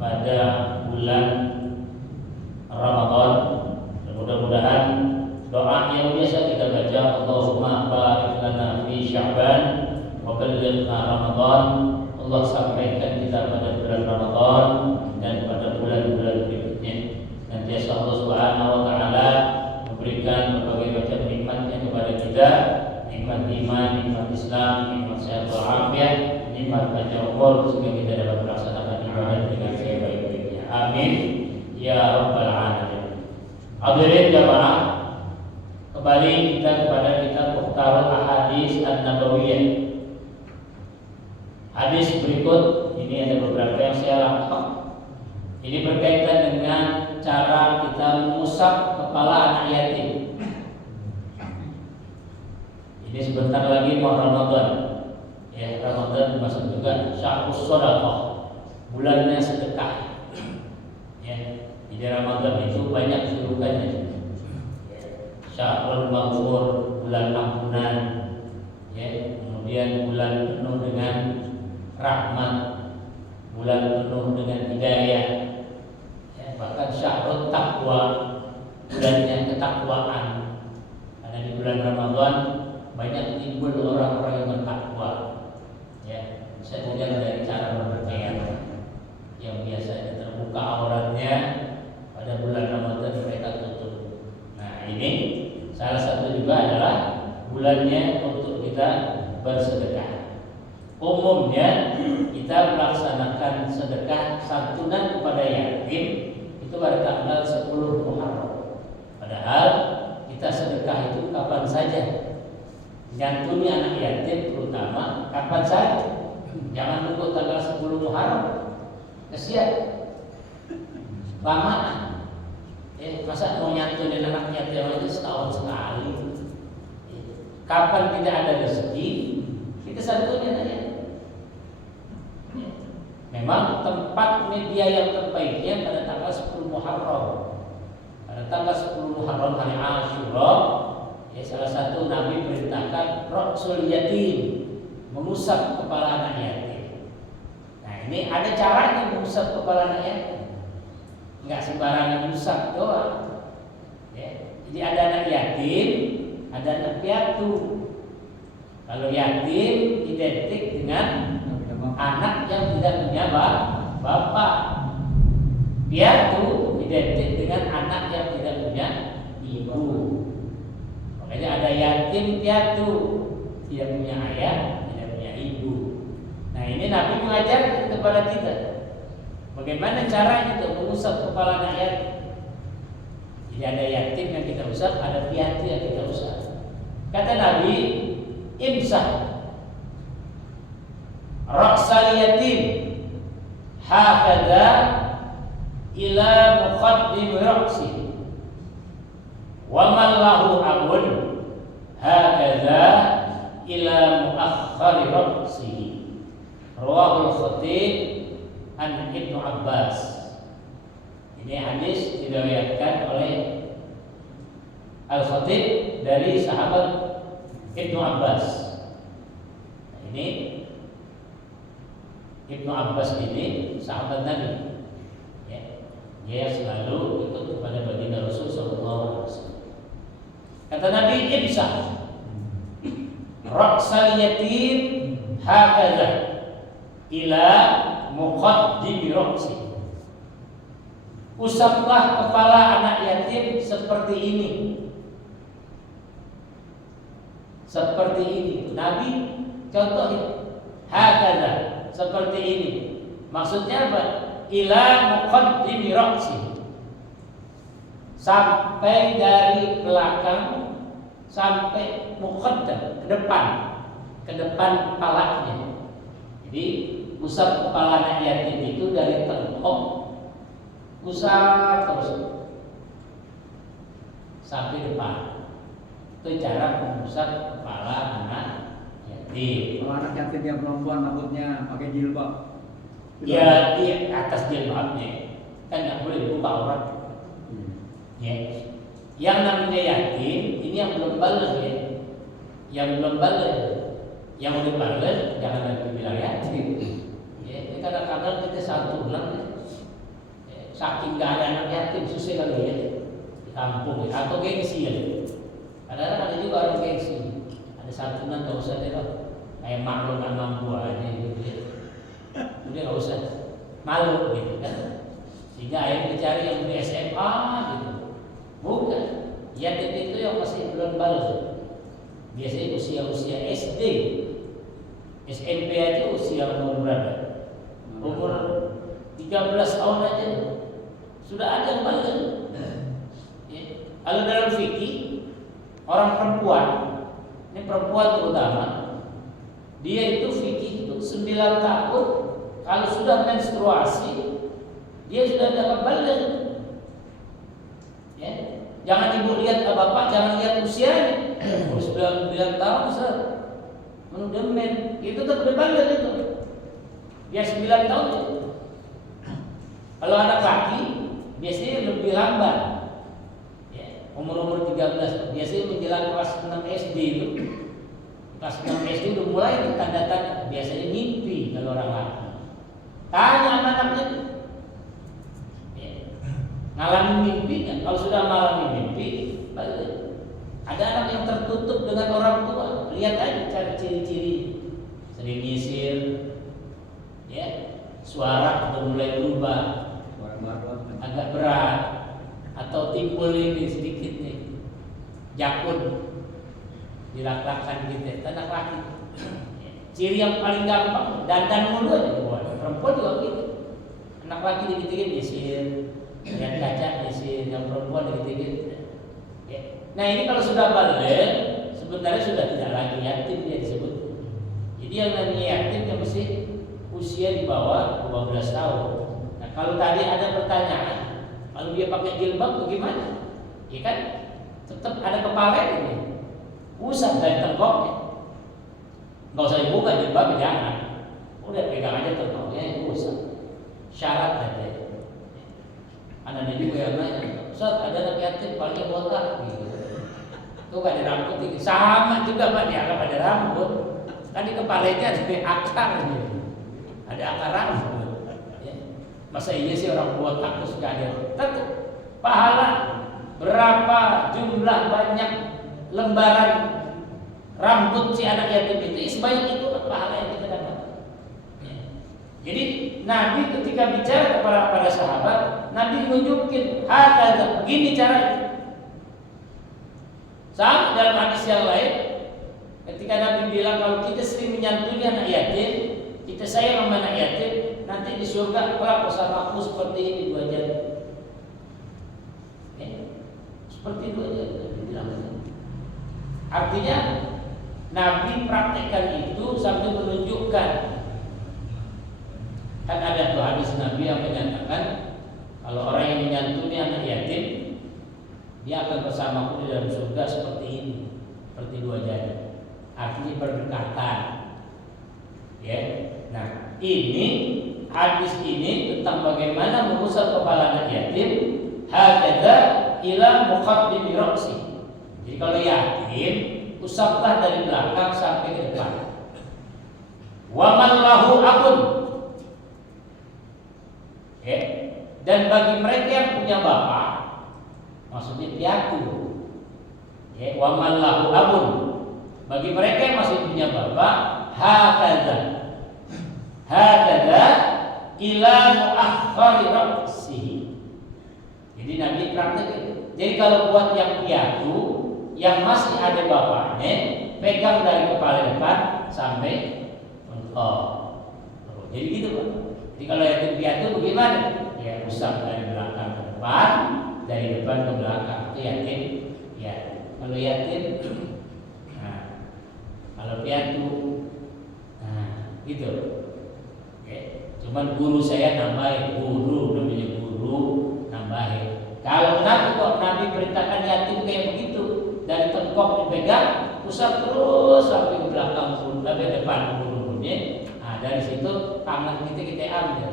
pada bulan Ramadan. Mudah-mudahan Ramadan. Allah sampaikan kita pada bulan Ramadan dan pada bulan-bulan berikutnya. Nanti Allah Subhanahu wa taala memberikan berbagai macam nikmatnya kepada kita, nikmat iman, nikmat Islam, nikmat sehat walafiat, nikmat panjang umur sehingga kita dapat melaksanakan ibadah dengan sebaik-baiknya. Amin ya rabbal alamin. Hadirin jamaah, kembali kita kepada kitab Mukhtarul Ahadits An-Nabawiyah. Hadis berikut ini ada beberapa yang saya rangkum. Ini berkaitan dengan cara kita mengusap kepala anak yatim. Ini sebentar lagi mau Ramadan. Ya, Ramadan masuk juga syahrus shadaqah, bulannya sedekah. Ya, jadi Ramadan itu banyak kedudukannya. Syahrul Maghfur, bulan ampunan. Ya, kemudian bulan penuh dengan rahmat, bulan penuh dengan hidayah. Ya, bahkan syahrul taqwa, bulannya ketakwaan. Karena di bulan Ramadan banyak timbul orang-orang yang bertakwa. Ya, bisa dilihat dari cara berpakaian yang biasanya terbuka auratnya, pada bulan Ramadan mereka tutup. Nah, ini salah satu juga adalah bulannya untuk kita bersedekah. Umumnya kita melaksanakan sedekah santunan kepada yatim itu pada tanggal 10 Muharram. Padahal kita sedekah itu kapan saja. Nyantuni anak yatim terutama kapan saja. Jangan tunggu tanggal 10 Muharram. Kesian. Lamaan. Masa mau nyantunin anak yatim itu setahun sekali. Kapan tidak ada rezeki, kita santunin aja. Memang tempat media yang terbaiknya pada tanggal 10 Muharram. Pada tanggal 10 Muharram hari Asyura, ya salah satu Nabi perintahkan raqsul yatim, mengusap kepala anak yatim. Nah, ini ada caranya mengusap kepala anak yatim. Enggak sembarangan mengusap doang. Ya, jadi ada anak yatim, ada anak piatu. Kalau yatim identik dengan anak yang tidak punya bapak. Piatu identik dengan anak yang tidak punya ibu. Makanya ada yatim piatu, tidak punya ayah, tidak punya ibu. Nah, ini Nabi mengajarkan kepada kita bagaimana caranya untuk mengusap kepala anak yatim. Jadi ada yatim yang kita usap, ada piatu yang kita usap. Kata Nabi, imsah raqsal yatim hakadha ila muqaddim raqsi wa man lahu abun hakadha ila muakhkhari raqsihi. Rawahul Khatib an Ibnu Abbas. Ini hadis diriwayatkan oleh Al-Khatib dari sahabat Ibnu Abbas. Nah, ini Ibnu Abbas ini sahabat Nabi, ya, dia selalu ikut kepada baginda Rasul Sallallahu Alaihi Wasallam. Kata Nabi, imsah raqsal yatim hakadha ila muqaddim raqsi. Usaplah kepala anak yatim seperti ini. Seperti ini. Nabi contohin hakadha, seperti ini. Maksudnya apa? Ila muqaddimi ra'si. Sampai dari belakang sampai muqaddam, ke depan kepalanya. Jadi usap kepala anak yatim itu dari tengkok, usap terus sampai depan. Itu cara mengusap kepala anak yatim. Kalau anak yatim yang perempuan rambutnya pakai jilbab, ya di atas jilbabnya kan nggak boleh buka aurat. Ya, yang namanya yatim ini yang belum balik ya, yang belum balik, yang udah balik jangan lagi bilang yatim. Ya, kadang-kadang kita santunan ya, saking nggak ada anak yatim susah kali ya di kampung ya, atau gengsi ya. Kadang-kadang ada juga orang gengsi, ada santunan gak usah deh, kayak maklum mampu aja gitu ya. Udah nggak usah malu gitu kan. Sehingga akhirnya dicari yang di SMA gitu. Bukan. Yatim itu yang masih belum balik. Biasanya usia SD, SMP aja usia umur berapa? Umur 13 tahun aja sudah ada yang balik. Ya. Kalau dalam fikih orang perempuan, ini perempuan terutama, dia itu fikih itu 9 tahun kalau sudah menstruasi dia sudah dapat balik. Ya. Jangan ibu lihat bapak, jangan lihat usianya. Sudah 9 tahun Ustaz. Mendemen, itu tetap balik itu. Dia 9 tahun itu. Kalau anak laki biasanya lebih lambat. Ya, umur 13 biasanya menjelang kelas 6 SD itu. Kelas 6 SD udah mulai tanda-tanda biasanya mimpi kalau orang laki. Tanya anak-anaknya ngalamin mimpi kan? Kalau sudah mengalami mimpi, ada anak yang tertutup dengan orang tua. Lihat aja cari ciri-ciri. Sering nyisir, ya, suara udah mulai berubah, agak berat, atau timbul ini sedikit nih, jakun, dilak-lakan gitu, anak laki. Ciri yang paling gampang dandan mulu aja buat perempuan juga gitu. Anak laki dikit-dikit nyisir. Lihat kaca isi yang perempuan dikit-dikit. Ya. Nah ini kalau sudah balik, sebenarnya sudah tidak lagi yatim dia disebut. Jadi yang namanya yatim yang mesti usia di bawah 12 tahun. Nah kalau tadi ada pertanyaan, kalau dia pakai jilbab bagaimana? Ya kan tetap ada kepala ini, usap dari tengkoknya. Nggak usah dibuka jilbab, jangan. Udah pegang aja tengkoknya, usap. Syarat aja. Ada juga yang nanya, Ustaz ada anak yatim paling botak gitu. Tuh gak ada rambut gitu. Sama juga Pak, dianggap ada rambut. Kan di kepalanya ada akar gitu. Ada akar rambut. Ya. Masa iya sih orang botak terus gak ada? Tentu pahala berapa jumlah banyak lembaran rambut si anak yatim itu sebanyak itu pahala yang kita dapat. Jadi Nabi ketika bicara kepada para sahabat, Nabi menunjukin hakada, begini caranya. Sama dalam hadis yang lain, ketika Nabi bilang kalau kita sering menyantuni anak yatim, kita sayang sama anak yatim, nanti di surga kelak bersamaku seperti ini 2 jari. Seperti 2 jari dibilang. Artinya Nabi praktekkan itu sambil menunjukkan. Kan ada tuh hadis Nabi yang menyatakan kalau orang yang menyantuni anak yatim, dia akan bersamaku di dalam surga seperti ini, seperti 2 jari. Artinya berdekatan. Ya. Nah, ini hadis ini tentang bagaimana mengusap kepala anak yatim, hakadha ila muqaddimi ra'si. Jadi kalau yatim, usaplah dari belakang sampai ke depan. Wa man lahu akun. Ya. Dan bagi mereka yang punya bapak, maksudnya piatu, ya, wa man lahu abun. Bagi mereka yang masih punya bapak, hakadha ila muakhkhari ra'sihi. Jadi Nabi praktek itu. Jadi kalau buat yang piatu, yang masih ada bapaknya, pegang dari kepala depan sampai mentok. Jadi gitu Pak. Jadi kalau yatim piatu bagaimana? Ya usap dari belakang ke depan, dari depan ke belakang. Itu yatim. Ya. Kalau yatim, nah, kalau piatu, nah, gitu. Oke. Cuman guru saya nambahin, guru namanya guru nambahin. Kalau Nabi perintahkan yatim kayak begitu, dari tengkok dipegang, usap terus sampai ke belakang pun, sampai depan pun-punnya. Nah, dari situ tangan kita ambil.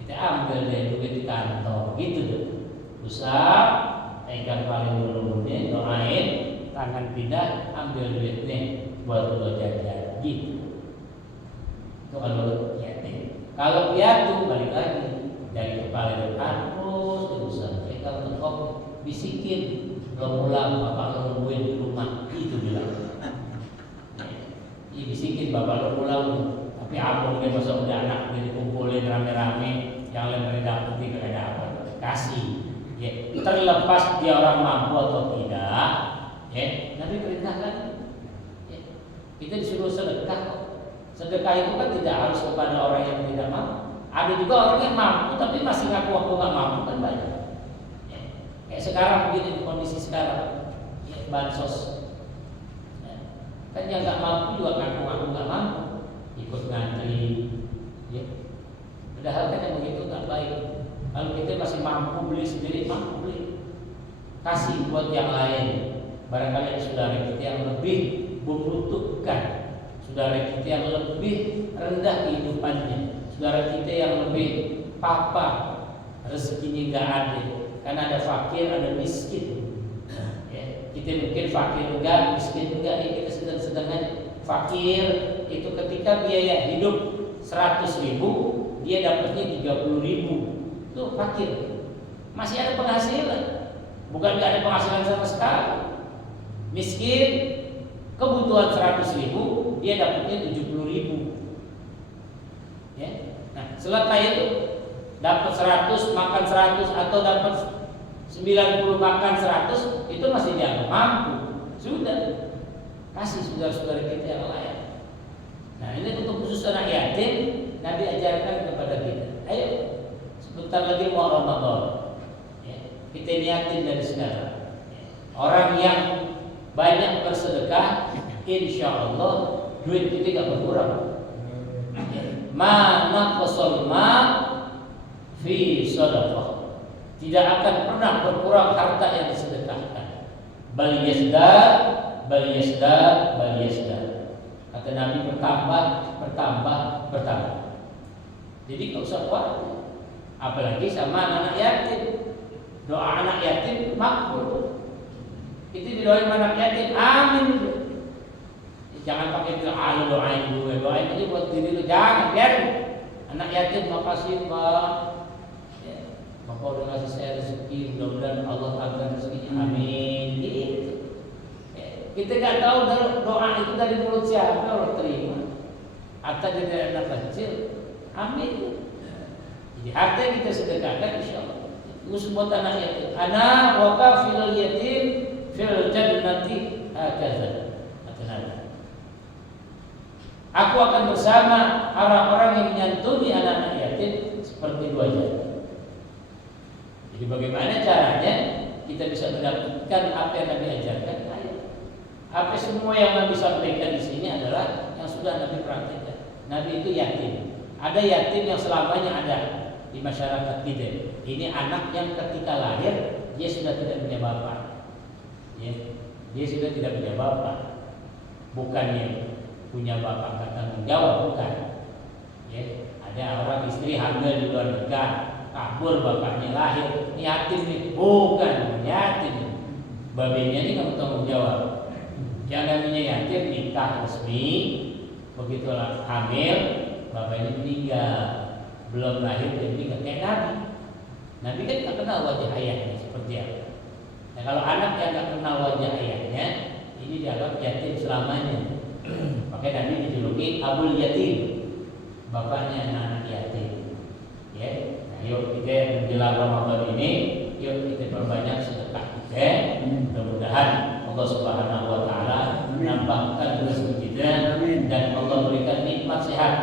Kita ambil dari duit di kantong, gitu tuh. Usap, pegang paling ulu-ulunya, doain, tangan pindah, ambil duitnya buat 2 jajan, gitu. Itu kalau yatim. Kalau piatu balik lagi dari kepala depan terus diusap, pegang tengkok, bisikin, belum pulang, bapak nungguin di rumah, itu bilang. bisik-bisikin bapak lo pulang lo. Tapi apa dia masa udah anak dia dikumpulin rame-rame, yang lain dapat tidak ada apa, kasih. Ya, terlepas dia orang mampu atau tidak, ya, Nabi perintahkan. Ya, kita disuruh sedekah. Sedekah itu kan tidak harus kepada orang yang tidak mampu. Ada juga orang yang mampu tapi masih ngaku-ngaku nggak mampu kan banyak. Ya, kayak sekarang begini kondisi sekarang, ya, bansos. Ya, kan yang nggak mampu juga ngaku-ngaku nggak mampu, ikut ngantri. Ya. Padahal kan yang begitu tak baik. Kalau kita masih mampu beli sendiri, mampu beli, kasih buat yang lain. Barangkali saudara kita yang lebih membutuhkan, saudara kita yang lebih rendah kehidupannya, saudara kita yang lebih papa rezekinya nggak ada, karena ada fakir, ada miskin. Ya, kita mungkin fakir enggak, miskin enggak, ya kita sedang-sedang aja. Fakir itu ketika biaya hidup 100.000, dia dapatnya 30.000. Itu fakir, masih ada penghasilan, bukan nggak ada penghasilan sama sekali. Miskin, kebutuhan 100.000, dia dapatnya 70.000. Ya, nah selesai itu dapat 100 makan 100 atau dapat 90 makan 100, itu masih dianggap mampu. Sudah kasih saudara-saudara kita yang lain. Nah ini untuk khusus anak yatim, Nabi ajarkan kepada kita. Ayo, sebentar lagi mau Ramadan, ya, kita niatin dari sekarang. Ya. Orang yang banyak bersedekah, insya Allah duit kita gak berkurang. Ya. Mana kosol ma fi sadaqah, tidak akan pernah berkurang harta yang disedekahkan. Bal yazdad, bal yazdad, bal yazdad. Kata Nabi bertambah, bertambah, bertambah. Jadi gak usah khawatir. Apalagi sama anak yatim. Doa anak yatim makbul. Itu didoain anak yatim, amin. Jangan pakai doa, doain gue, doain aja buat diri lu. Jangan, biarin. Anak yatim, makasih Pak. Ya, Bapak udah ngasih saya rezeki, mudah-mudahan Allah akan rezekinya, amin. Gitu. Ya, kita nggak tahu doa itu dari mulut siapa Allah terima. Atau dari anak kecil, amin. Jadi harta yang kita sedekahkan insya Allah itu buat anak yatim. Ana wa kafilul yatim fil jannati hakadha. Kata Nabi. Aku akan bersama orang-orang yang menyantuni anak-anak yatim seperti dua jari. Jadi bagaimana caranya kita bisa mendapatkan apa yang Nabi ajarkan? Ayo. Apa semua yang Nabi sampaikan di sini adalah yang sudah Nabi praktikkan. Nabi itu yatim. Ada yatim yang selamanya ada di masyarakat kita. Ini anak yang ketika lahir dia sudah tidak punya bapak. Ya, dia sudah tidak punya bapak. Bukannya punya bapak nggak tanggung jawab, bukan. Ya, ada orang istri hamil di luar nikah, kabur bapaknya lahir, ini yatim nih, bukan yatim. Babenya ini nggak tanggung jawab. Yang namanya yatim nikah resmi, begitu hamil, bapaknya meninggal. Belum lahir dia meninggal. Kayak Nabi. Nabi kan tak kenal wajah ayahnya seperti apa. Nah kalau anak yang tak kenal wajah ayahnya, ini dianggap yatim selamanya. Makanya Nabi dijuluki Abul Yatim, bapaknya anak yatim. Ya, nah, yuk kita menjelang Ramadan ini, yuk kita perbanyak sedekah kita. Mudah-mudahan Allah Subhanahu Wa Taala menambahkan rezeki kita dan Allah berikan nikmat sehat.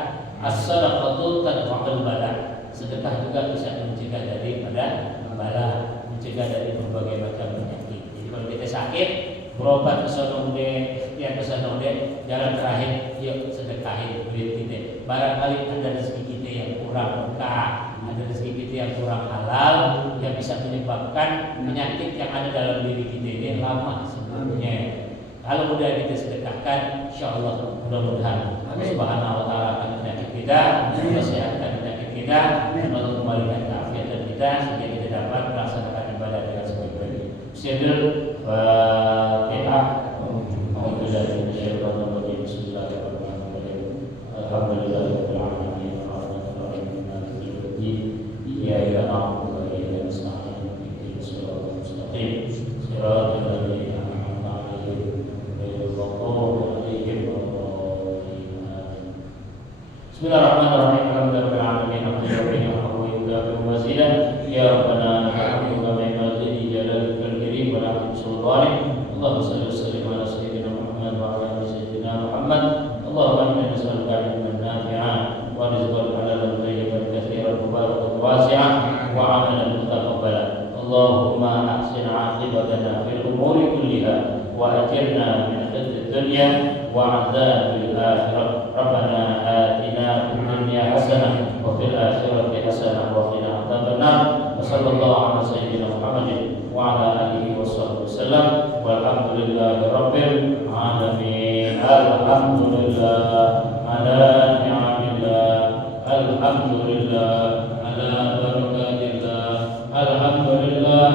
As-sadaqatu tadfa'ul bala. Sedekah juga bisa mencegah daripada bala, mencegah dari berbagai macam penyakit. Jadi kalau kita sakit, berobat ke sono udah, ikhtiar ke sono udah, jalan terakhir yuk sedekahin duit kita. Barangkali ada rezeki kita yang kurang berkah, ada rezeki kita yang kurang halal, yang bisa menyebabkan penyakit yang ada dalam diri kita ini lama sebelumnya. Kalau mudah kita sedekahkan, insyaallah mudah-mudahan Allah Subhanahu Wa Taala akan penyakit kita, mensehatkan penyakit kita, dan Allah kembalikan keafiatan kita sehingga kita dapat melaksanakan ibadah dengan sebaik-baiknya. Bismillahirrahmanirrahim. Bismillahirrahmanirrahim. Alhamdulillahirabbil alamin. Arrahmanirrahim. Maliki yaumiddin. Iyyaka na'budu wa iyyaka nasta'in. Ihdinas siratal mustaqim. Siratal ladzina an'amta 'alaihim ghairil maghdubi 'alaihim waladdallin. وليه ولا على سلطانه. اللهم صل وسلم على سيدنا محمد وعلى ال سيدنا محمد. اللهم انا نسالك علما نافعا ورزقا حلالا طيبا كثيرا مباركا واسعا وعملا متقبلا. اللهم احسن عاقبتنا في الامور كلها واجرنا من خزي الدنيا وعذاب الاخره. ربنا آتنا في الدنيا حسنه وفي الاخره حسنه وقنا عذاب النار. وصلى الله على سيدنا محمد وعلى اله وصحبه وسلم والحمد لله رب العالمين. الحمد لله على نعم الله. الحمد لله على بركات الله. الحمد لله